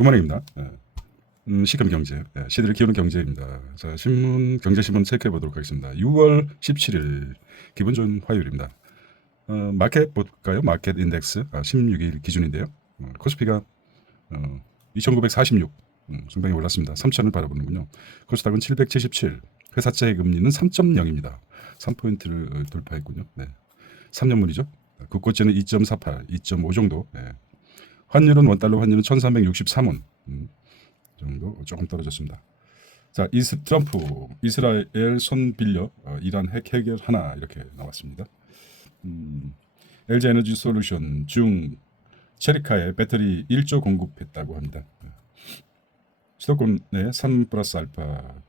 굿모닝입니다. 시금 경제, 시대를 키우는 경제입니다. 자, 신문, 경제신문 체크해 보도록 하겠습니다. 6월 17일, 기분 좋은 화요일입니다. 마켓 볼까요? 마켓 인덱스, 16일 기준인데요. 코스피가 2946, 상당히 올랐습니다. 3천을 바라보는군요. 코스닥은 777, 회사채 금리는 3.0입니다. 3포인트를 돌파했군요. 네. 3년물이죠. 국고채는 2.48, 2.5 정도. 네. 환율은 원달러 환율은 1363원 정도 조금 떨어졌습니다. 자, 트럼프 이스라엘 손 빌려 이란 핵 해결하나 이렇게 나왔습니다. LG 에너지 솔루션 중 체리카에 배터리 1조 공급했다고 합니다. 수도권의 3 플러스 알파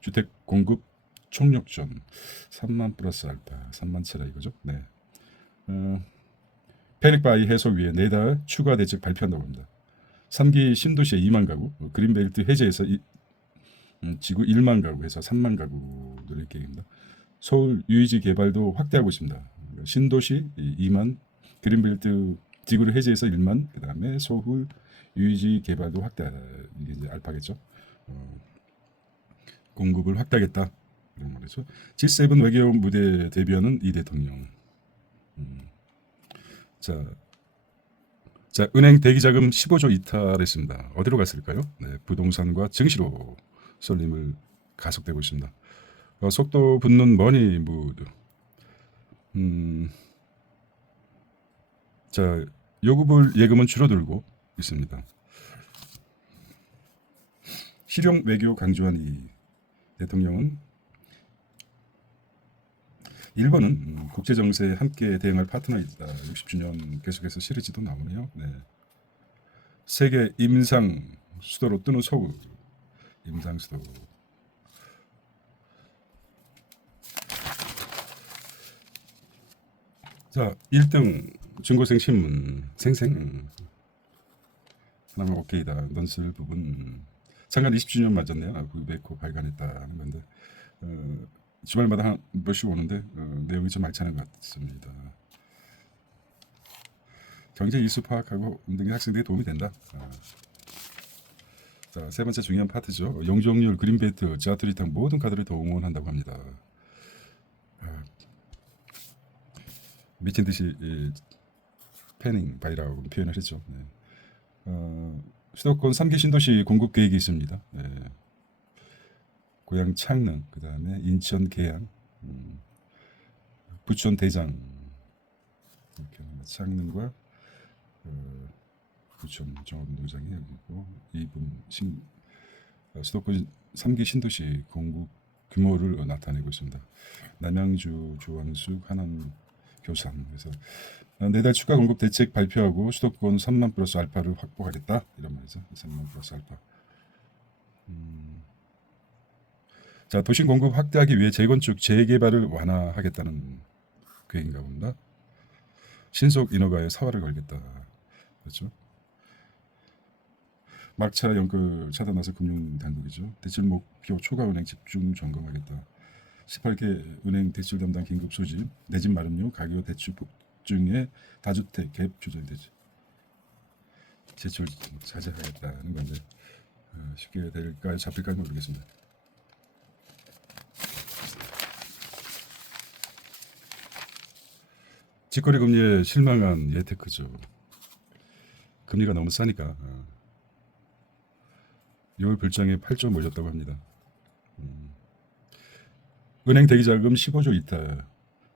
주택 공급 총력전 3만 플러스 알파 3만 채라 이거죠. 네. 패닉바이 해소 위에 4달 추가 대책 발표한다고 합니다. 3기 신도시에 2만 가구, 그린벨트 해제해서 지구 1만 가구 해서 3만 가구 늘릴 계획입니다. 서울 유이지 개발도 확대하고 있습니다. 신도시 2만, 그린벨트 지구를 해제해서 1만, 그 다음에 서울 유이지 개발도 확대하다. 이게 이제 알파겠죠. 공급을 확대하겠다. 이런 말이죠. G7 외교 무대 데뷔하는 이 대통령. 자, 은행 대기자금 15조 이탈했습니다. 어디로 갔을까요? 네, 부동산과 증시로 쏠림을 가속되고 있습니다. 속도 붙는 머니 무드. 자, 요구불 예금은 줄어들고 있습니다. 실용 외교 강조한 이 대통령은 일본은 국제정세에 함께 대응할 파트너이다. 60주년 계속해서 시리즈도 나오네요. 네. 세계 임상 수도로 뜨는 서울. 임상 수도. 자, 1등 중고생 신문 생생. 하나만 오케이다. 넌슬 부분. 창간 20주년 맞았네요. 구백호 발간했다는 건데. 주말마다 한 몇씩 오는데 내용이 좀 알차는 것 같습니다. 경제 이수 파악하고 등의 학생들에게 도움이 된다. 자, 세 번째 중요한 파트죠. 용적률, 그린벨트, 자투리탕 모든 카드를 동원한다고 합니다. 미친 듯이 패닝 바이라고 표현을 했죠. 네. 수도권 3기 신도시 공급 계획이 있습니다. 네. 고향 창릉, 그 다음에 인천 계양, 부천 대장, 이렇게 창릉과 부천 종합운동장이 여기 있고 이분 수도권 3기 신도시 공급 규모를 나타내고 있습니다. 남양주, 조항숙, 하남, 교산. 그래서 4달 추가 공급 대책 발표하고 수도권 3만 플러스 알파를 확보하겠다 이런 말이죠. 3만 플러스 알파. 자, 도심 공급 확대하기 위해 재건축, 재개발을 완화하겠다는 계획인가 봅니다. 신속 인허가에 사활을 걸겠다. 그렇죠? 막차 연끌 차단해서 금융당국이죠. 대출 목표 초과은행 집중 점검하겠다. 18개 은행 대출 담당 긴급 소집, 내 집 마련료, 가교 대출 폭증에 다주택 갭 조정이 되죠. 제출 자제하겠다는 건데 쉽게 될까요? 잡힐까요? 모르겠습니다. 직거래 금리에 실망한 예테크죠. 금리가 너무 싸니까 6월 불장에 8조 몰렸다고 합니다. 은행 대기자금 15조 이탈,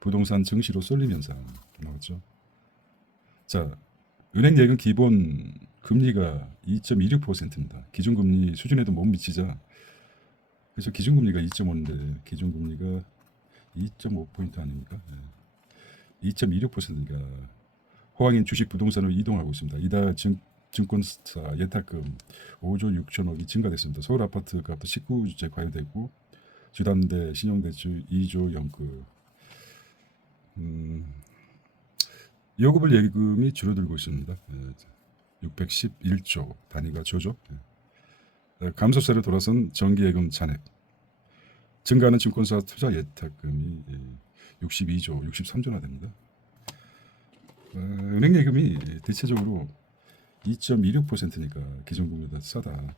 부동산 증시로 쏠림 현상 나왔죠. 자, 은행 예금 기본 금리가 2.26%입니다. 기준금리 수준에도 못 미치자. 그래서 기준금리가 2.5인데 기준금리가 2.5포인트 아닙니까? 2.26%가 호황인 주식 부동산으로 이동하고 있습니다. 이달 증권사 예탁금 5조 6천억이 증가됐습니다. 서울 아파트 값도 19주째 과열되고 주담대 신용대출 2조 연급. 요구불 예금이 줄어들고 있습니다. 611조 단위가 조죠. 감소세를 돌아선 정기예금 잔액. 증가하는 증권사 투자 예탁금이 63조나 됩니다. 은행 예금이 대체적으로 2.26%니까 기존금리보다 싸다.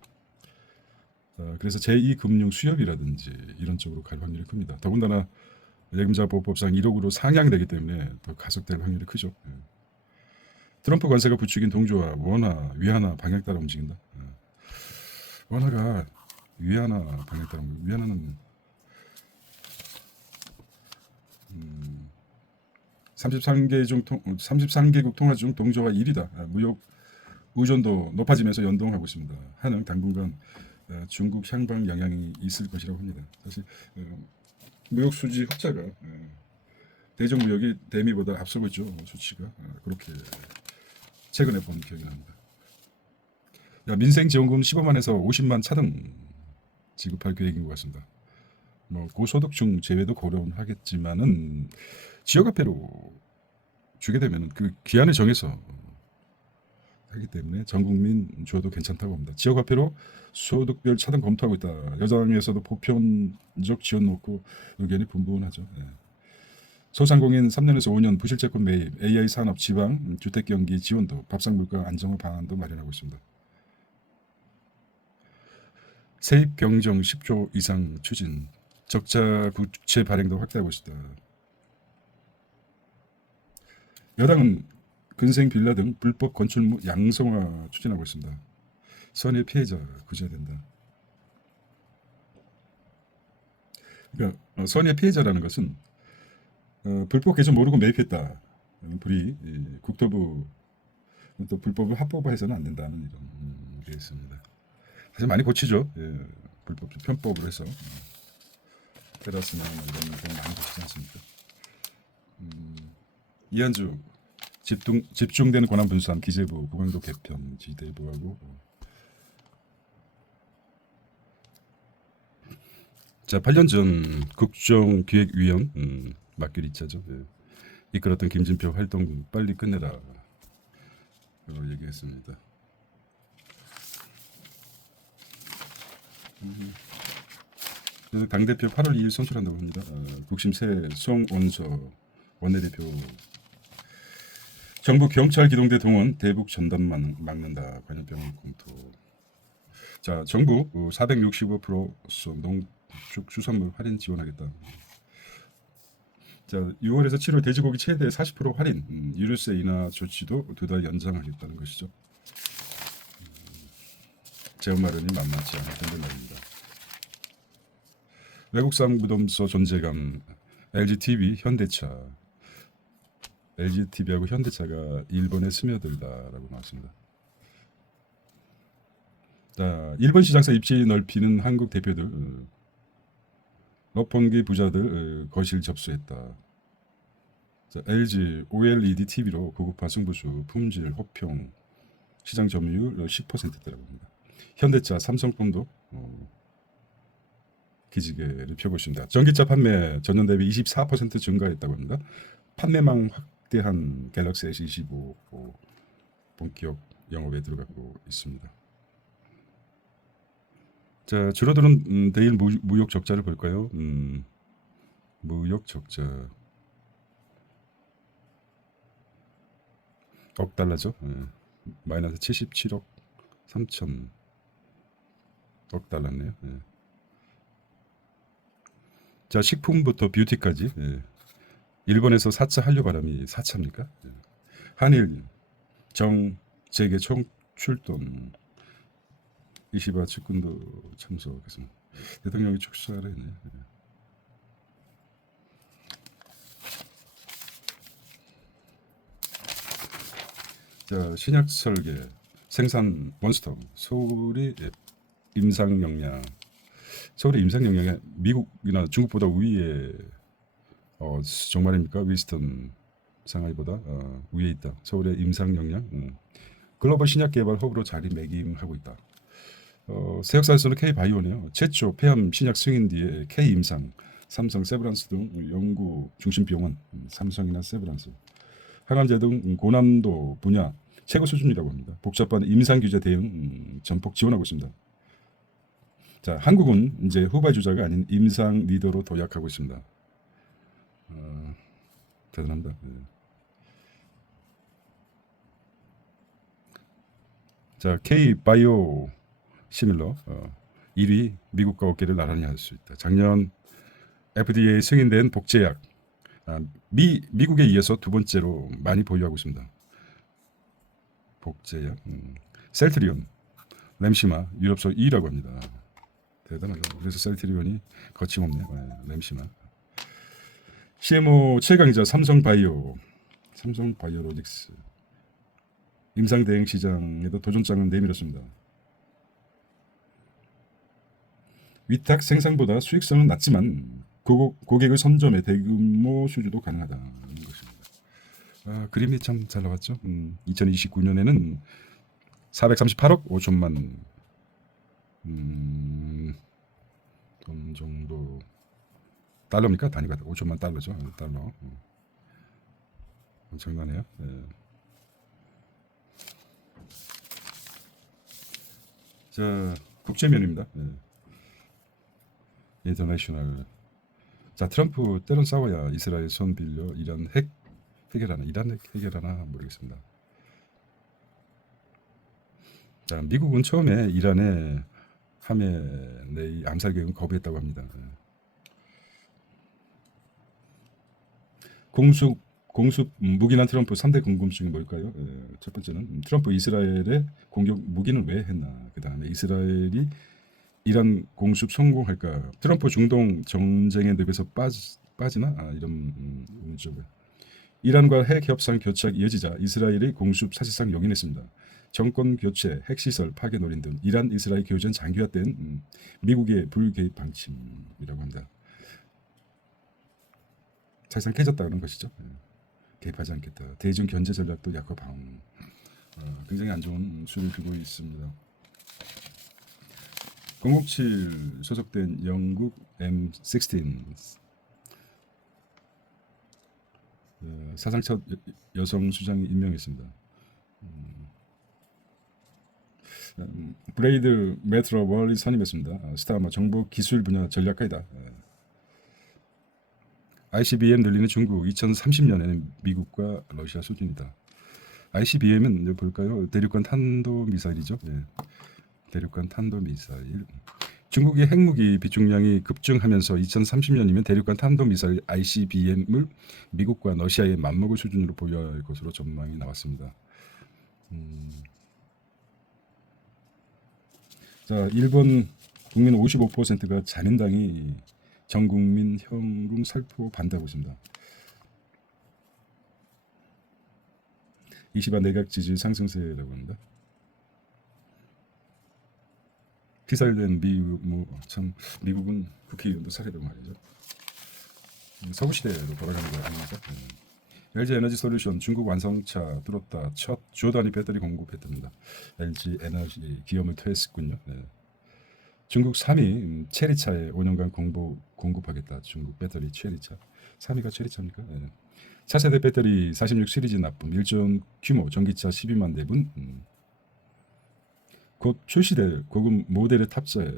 그래서 제2금융 수협이라든지 이런 쪽으로 갈 확률이 큽니다. 더군다나 예금자 보호법상 1억으로 상향되기 때문에 더 가속될 확률이 크죠. 예. 트럼프 관세가 부추긴 동조와 원화, 위안화 방향 따라 움직인다. 원화가 위안화 방향 따라 움직인다. 위안화는 33개국 통화 중 동조가 1위다. 무역 의존도 높아지면서 연동하고 있습니다. 한은 당분간 중국 향방 영향이 있을 것이라고 합니다. 사실 무역 수지 흑자가 대중 무역이 대미보다 앞서고 있죠. 수치가 그렇게 최근에 본 기억이 납니다. 민생 지원금 15만에서 50만 차등 지급할 계획인 것 같습니다. 뭐 고소득층 제외도 고려하겠지만은 지역화폐로 주게 되면은 그 기한을 정해서 하기 때문에 전 국민 줘도 괜찮다고 합니다. 지역화폐로 소득별 차등 검토하고 있다. 여당에서도 보편적 지원 놓고 의견이 분분하죠. 예. 소상공인 3년에서 5년 부실채권 매입, AI 산업 지방 주택 경기 지원도, 밥상 물가 안정화 방안도 마련하고 있습니다. 세입 경정 10조 이상 추진, 적자 구체 발행도 확대하고 있다. 여당은 근생 빌라 등 불법 건축물 양성화 추진하고 있습니다. 선의 피해자 구제된다. 그러니까 선의 피해자라는 것은 불법 개조 모르고 매입했다. 불이 국토부 또 불법을 합법화해서는 안 된다는 이런 게 있습니다. 사실 많이 고치죠. 예, 불법 편법으로 해서 테라스나 이런 거 많이 고치지 않습니까? 이한주 집중되는 권한 분산 기재부 구강도 개편 지대부하고 자 8년 전 국정기획위원 맡길 있자죠. 예. 이끌었던 김진표 활동 빨리 끝내라 얘기했습니다. 당대표 8월 2일 선출한다고 합니다. 국심새 송원서 원내대표 정부 경찰 기동대 동원 대북 전단만 막는다. 관여병원 검토. 자 정부 465% 농축 수산물 할인 지원하겠다. 자 6월에서 7월 돼지고기 최대 40% 할인 유류세 인하 조치도 2달 연장하겠다는 것이죠. 재원 마련이 만만치 않을 텐데 말입니다. 외국산 무덤서 존재감 LGTV 현대차 LGTV하고 현대차가 일본에 스며들다라고 나왔습니다. 자, 일본 시장사 입지 넓히는 한국 대표들 롯본기 부자들 거실 접수했다. 자, LG OLED TV로 고급화 승부수 품질 호평 시장 점유율 10%대라고 합니다. 현대차 삼성폰도 기지개를 펴고 있습니다. 전기차 판매 전년 대비 24% 증가했다고 합니다. 판매망 확대한 갤럭시 S25 본격 영업에 들어가고 있습니다. 자 줄어드는 대일 무역 적자를 볼까요? 무역 적자 억 달러죠. 마이너스 77억 3천 억 달러네요. 자 식품부터 뷰티까지 일본에서 4차 한류 바람이 4차입니까? 한일 정 재계 총 출동 이시바 측근도 참석했습니다. 대통령이 축사를 했네요. 자 신약 설계 생산 원스톱 서울이 임상 역량 서울의 임상 역량이 미국이나 중국보다 우위에 정말입니까? 위스턴 상하이보다 위에 있다. 서울의 임상 역량 글로벌 신약 개발 허브로 자리매김하고 있다. 새 역사에서는 K바이오네요. 최초 폐암 신약 승인 뒤에 K임상, 삼성, 세브란스 등 연구 중심 병원, 삼성이나 세브란스, 항암제 등 고난도 분야 최고 수준이라고 합니다. 복잡한 임상 규제 대응 전폭 지원하고 있습니다. 자, 한국은 이제 후발 주자가 아닌 임상 리더로 도약하고 있습니다. 대단합니다. 자, K 바이오 시밀러 1위 미국과 어깨를 나란히 할 수 있다. 작년 FDA 승인된 복제약 미국에 이어서 두 번째로 많이 보유하고 있습니다. 복제약 셀트리온 램시마 유럽서 2위라고 합니다. 대단하죠. 그래서 셀트리온이 거침없네요. 램시마 CMO 최강자 삼성바이오로직스 임상대행 시장에도 도전장을 내밀었습니다. 위탁 생산보다 수익성은 낮지만 고객을 선점해 대규모 수주도 가능하다는 것입니다. 그림이 참 잘 나왔죠. 2029년에는 438억 5천만 돈 정도 달러입니까? 단위가 5천만 달러죠. 달러. 엄청나네요. 네. 자, 국제면입니다. 네. 인터내셔널. 자, 트럼프 때론 싸워야 이스라엘 손 빌려 이란 핵 해결하나 모르겠습니다. 자, 미국은 처음에 이란의 하메네이 암살 계획을 거부했다고 합니다. 공습 무기난 트럼프 3대 궁금증이 뭘까요? 첫 번째는 트럼프 이스라엘의 공격 무기는 왜 했나? 그 다음에 이스라엘이 이란 공습 성공할까? 트럼프 중동 전쟁의 늪에서 빠지나? 이런 문제고요. 이란과 핵 협상 교착 이어지자 이스라엘이 공습 사실상 용인했습니다. 정권 교체, 핵시설 파괴 노린 등 이란 이스라엘 교전 장기화된 미국의 불개입 방침이라고 합니다. 사실상 깨졌다는 것이죠. 개입하지 않겠다. 대중 견제 전략도 약화 방어. 굉장히 안 좋은 수를 두고 있습니다. 007 소속된 영국 M16 사상 첫 여성 수장이 임명했습니다. 브레이드 매트로 월이 선임했습니다. 스타마 정보 기술 분야 전략가이다. ICBM 늘리는 중국 2030년에는 미국과 러시아 수준이다. ICBM은 볼까요? 대륙간 탄도 미사일이죠. 대륙간 탄도 미사일. 중국의 핵무기 비중량이 급증하면서 2030년이면 대륙간 탄도 미사일 ICBM을 미국과 러시아에 맞먹을 수준으로 보유할 것으로 전망이 나왔습니다. 자, 일본 국민 55%가 자민당이 전국민 현금 살포 반대하고 있습니다. 이시바 내각 지지 상승세라고 합니다. 피살된 미국은 국회의원도 살해되고 말이죠. 서구 시대로 돌아가는 거 아닙니까? LG 에너지 솔루션 중국 완성차 뚫었다. 첫 주 단위 배터리 공급했답니다. LG 에너지 기업을 퇴했군요. 중국 3위 체리차에 5년간 공급하겠다. 중국 배터리 체리차. 3위가 체리차입니까? 차세대 배터리 46 시리즈 납품 1조 규모 전기차 12만 대분. 곧 출시될 고급 모델의 탑재에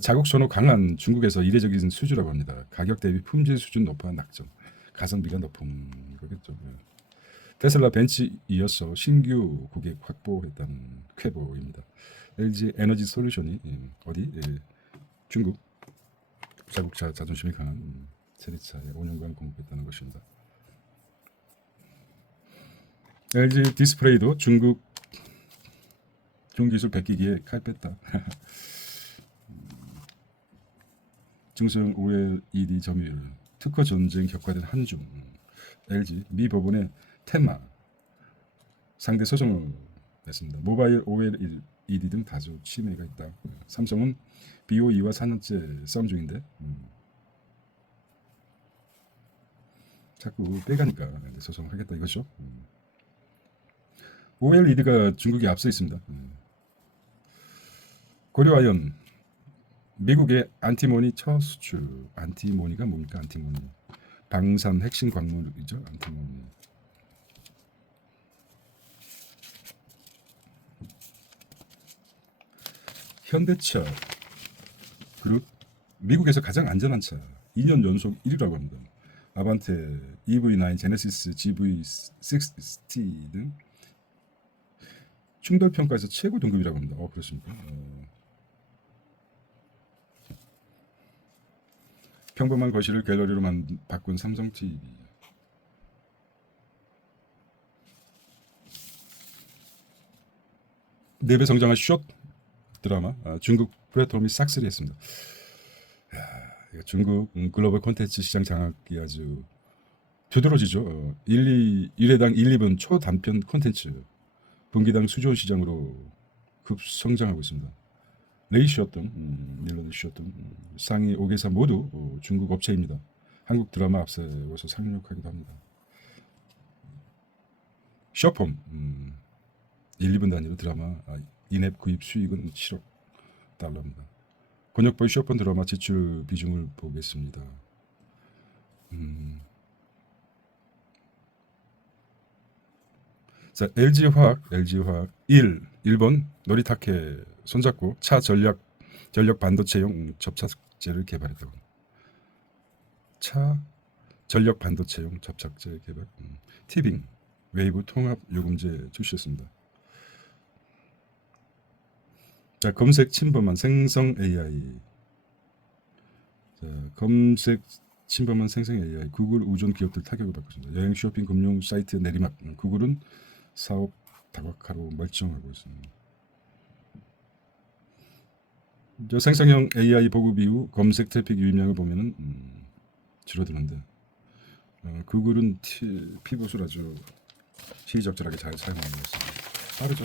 자국 선호 강한 중국에서 이례적인 수주라고 합니다. 가격 대비 품질 수준 높아 낙점. 가성비가 높은 거겠죠. 테슬라 벤츠 이어서 신규 고객 확보했다는 쾌보입니다. LG 에너지 솔루션이 어디 중국 자국차 자존심이 강한 체리차에 5년간 공급했다는 것입니다. LG 디스플레이도 중국 중기술 베끼기에 칼 뺐다. 중소형 OLED 점유율 특허 전쟁 격화된 한중. LG 미 법원에 텐마 상대 소송을 냈습니다. 모바일 OLED 등 다수 침해가 있다. 삼성은 BOE와 4년째 싸움 중인데 자꾸 빼가니까 소송하겠다 이거죠. OLED가 중국에 앞서 있습니다. 고려아연 미국의 안티모니 첫 수출. 안티모니가 뭡니까? 안티모니 방산 핵심 광물이죠. 안티모니. 현대차 그룹 미국에서 가장 안전한 차 2년 연속 1위라고 합니다. 아반떼, EV9, 제네시스, GV60 등 충돌 평가에서 최고 등급이라고 합니다. 그렇습니까? 평범한 거실을 갤러리로 바꾼 삼성 TV. 네 배 성장한 숏 드라마. 중국 플랫폼이 싹쓸이 했습니다. 중국 글로벌 콘텐츠 시장 장악이 아주 두드러지죠. 1회당 1, 2분 초단편 콘텐츠 분기당 수조 시장으로 급성장하고 있습니다. 레이시어 등 닐러시어 등 상위 5개사 모두 중국 업체입니다. 한국 드라마 앞세워서 상륙하기도 합니다. 쇼폼 1, 2분 단위로 드라마 인앱 구입 수익은 7억 달러입니다. 권역보의 쇼폼 드라마 지출 비중을 보겠습니다. 자, LG화학 1번 노리타케 손잡고 차 전력 반도체용 접착제를 개발했다고. 차 전력 반도체용 접착제 개발. 티빙 웨이브 통합 요금제 출시했습니다. 자, 검색 침범한 생성 AI. 자, 검색 침범한 생성 AI. 구글 우존 기업들 타격을 받고 있습니다. 여행 쇼핑 금융 사이트 내리막. 구글은 사업 다각화로 멀쩡하고 있습니다. 저 생성형 AI 보급 이후 검색 트래픽 유입량을 보면은 줄어드는데 구글은 피봇을 아주 시의적절하게 잘 사용하고 있습니다. 빠르죠.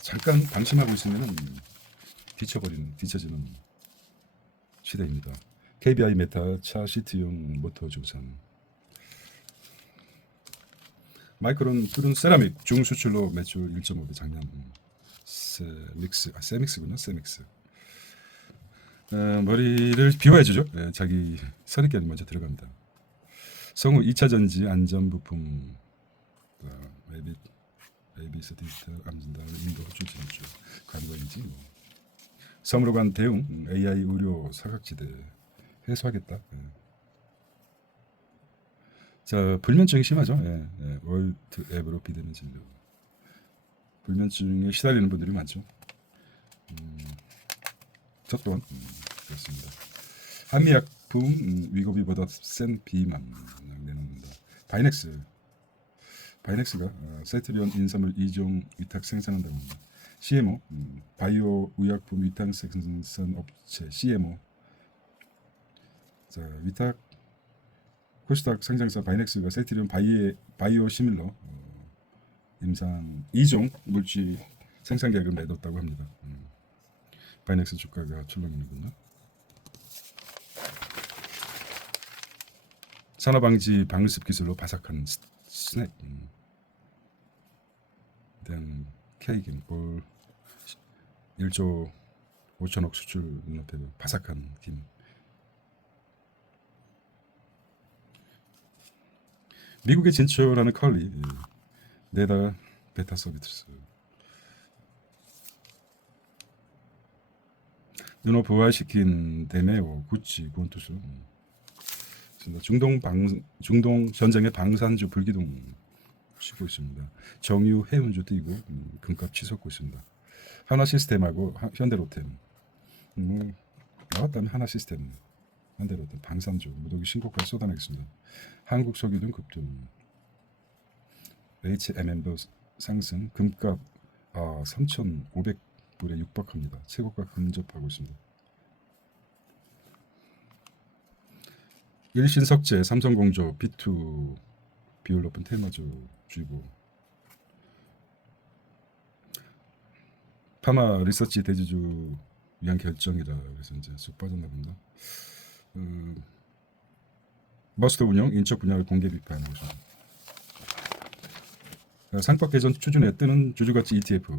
잠깐 방심하고 있으면 뒤처지는 시대입니다. KBI 메타 차 시트용 모터 조산. 마이크론 푸른 세라믹 중수출로 매출 1.5배 작년. 세믹스군요. 세믹스. 머리를 비워야죠. 자기 선입견이 먼저 들어갑니다. 성우 2차 전지 안전 부품. 에이비스 디지털 암진단 인도 호출 진출 관광이지. 섬으로 간 대응 AI 의료 사각지대 해소하겠다. 자, 불면증이 심하죠. 월드 앱으로 비대면 진료. 불면증에 시달리는 분들이 많죠. 저 또한 그렇습니다. 한미약품 위고비보다 센 비만 내놓는다. 바이넥스가 세트리온 인삼을 2종 위탁 생산한다고 합니다. CMO 바이오 의약품 위탁 생산 업체 CMO. 자, 위탁 코스닥 상장사 바이넥스가 세트리온 바이오 시밀러 임상 2종 물질 생산 계획을 내뒀다고 합니다. 바이넥스 주가가 출렁이는군요. 산화방지 방습 기술로 바삭한 스낵. 된 케이크 올 1조 5천억 수출 눈앞에 바삭한 김. 미국에 진출하는 컬리. 네다 베타 서비스. 눈을 부활시킨 데메오 구찌 곤투스. 중동 전쟁의 방산주 불기둥 치고 있습니다. 정유 해운주 뛰고 금값 치솟고 있습니다. 하나시스템하고 현대로템. 나왔다면 하나시스템, 현대로템, 방산주 무더기 신고가를 쏟아내겠습니다. 한국석유등 급등. HMM도 상승. 금값 3,500불에 육박합니다. 최고가 근접하고 있습니다. 일신석재, 삼성공조, B2 비율 높은 테마주 주의보. 파마 리서치 대주주 위한 결정이라 그래서 이제 쑥 빠졌나 봅니다. 머스터 운영 인적 분야를 공개 비판하고 있습니다. 상법 개선 추진에 뜨는 주주가치 ETF.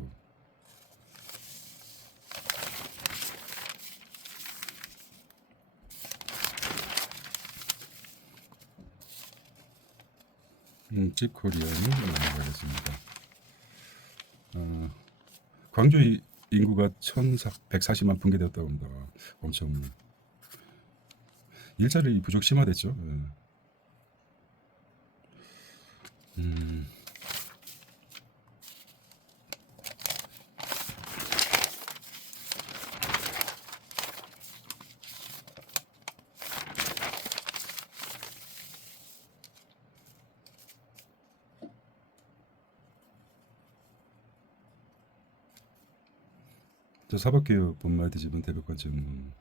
집코리아는 넘어가겠습니다. 광주 인구가 1,140만 붕괴되었다고 합니다. 엄청 일자리 부족 심화됐죠. 저 사법개혁 본말 뒤집은 대법관 질문.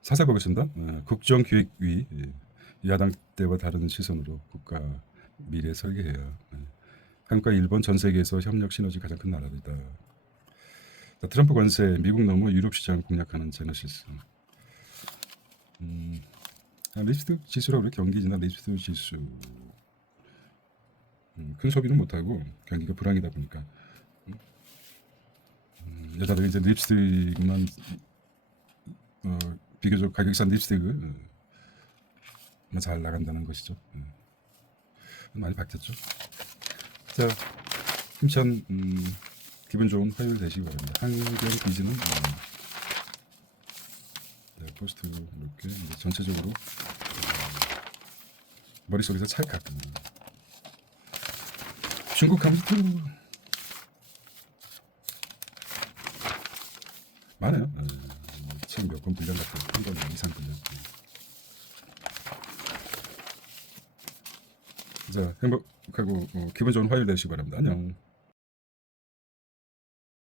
사세 보겠습니다. 국정기획위 야당 때와 다른 시선으로 국가 미래 설계해야. 한국과 일본 전 세계에서 협력 시너지 가장 큰 나라들이다. 자, 트럼프 관세, 미국 넘어 유럽 시장 공략하는 제너시스. 리스트 지수라고 그래. 경기 지나 리스트 지수. 큰 소비는 못하고 경기가 불황이다 보니까 여자들이 이제 립스틱만 비교적 가격이 싼 립스틱을 잘 나간다는 것이죠. 많이 바뀌었죠. 자, 힘찬 기분 좋은 화요일 되시기 바랍니다. 한경 비즈는 네, 포스트 이렇게 이제 전체적으로 머릿속에서 찰칵. 중국 함스터 많아요. 지금 몇 번 분량 같은 한번 이상 분량. 자, 행복하고 기분 좋은 화요일 되시기 바랍니다. 안녕.